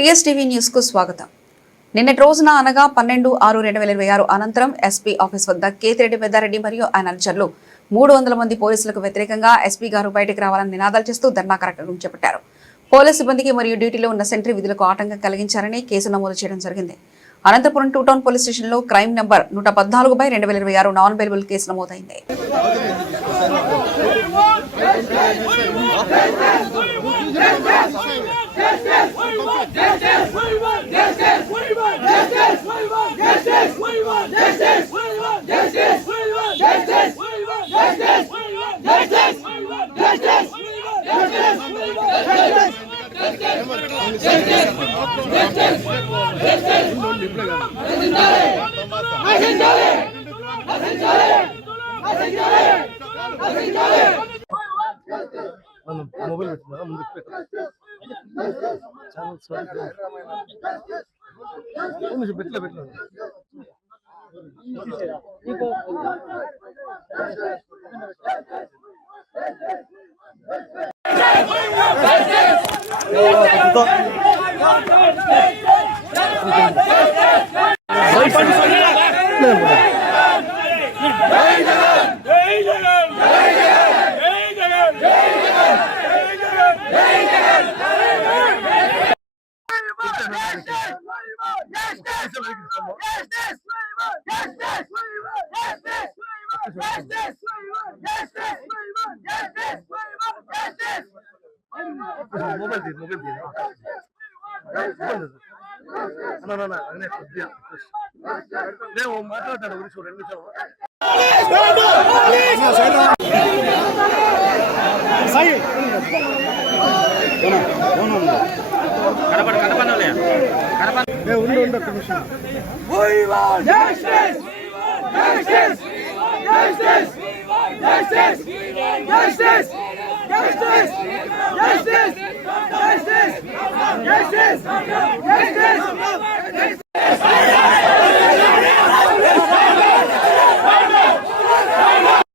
పిఎస్టీవీ న్యూస్ కు స్వాగతం. నిన్నటి రోజున అనగా 12/6/2026 అనంతరం ఎస్పీ ఆఫీస్ వద్ద కేతిరెడ్డి పెద్దారెడ్డి మరియు ఆయన అనుచరులు 300 మంది పోలీసులకు వ్యతిరేకంగా ఎస్పీ గారు బయటకు రావాలని నినాదాలు చేస్తూ ధర్నా కార్యక్రమం చేపట్టారు. పోలీసు సిబ్బందికి మరియు డ్యూటీలో ఉన్న సెంట్రీ విధులకు ఆటంకం కలిగించారని కేసు నమోదు చేయడం జరిగింది. అనంతపురం 2 టౌన్ పోలీస్ స్టేషన్లో crime number 114/2026 non bailable case నమోదైంది. మొబైల్ పెట్టుకున్నా ముందుకు పెట్టు పెట్టలే మొబైల్ నేను మాట్లాడతాను గురించి 2 నిమిషాలు. Justice!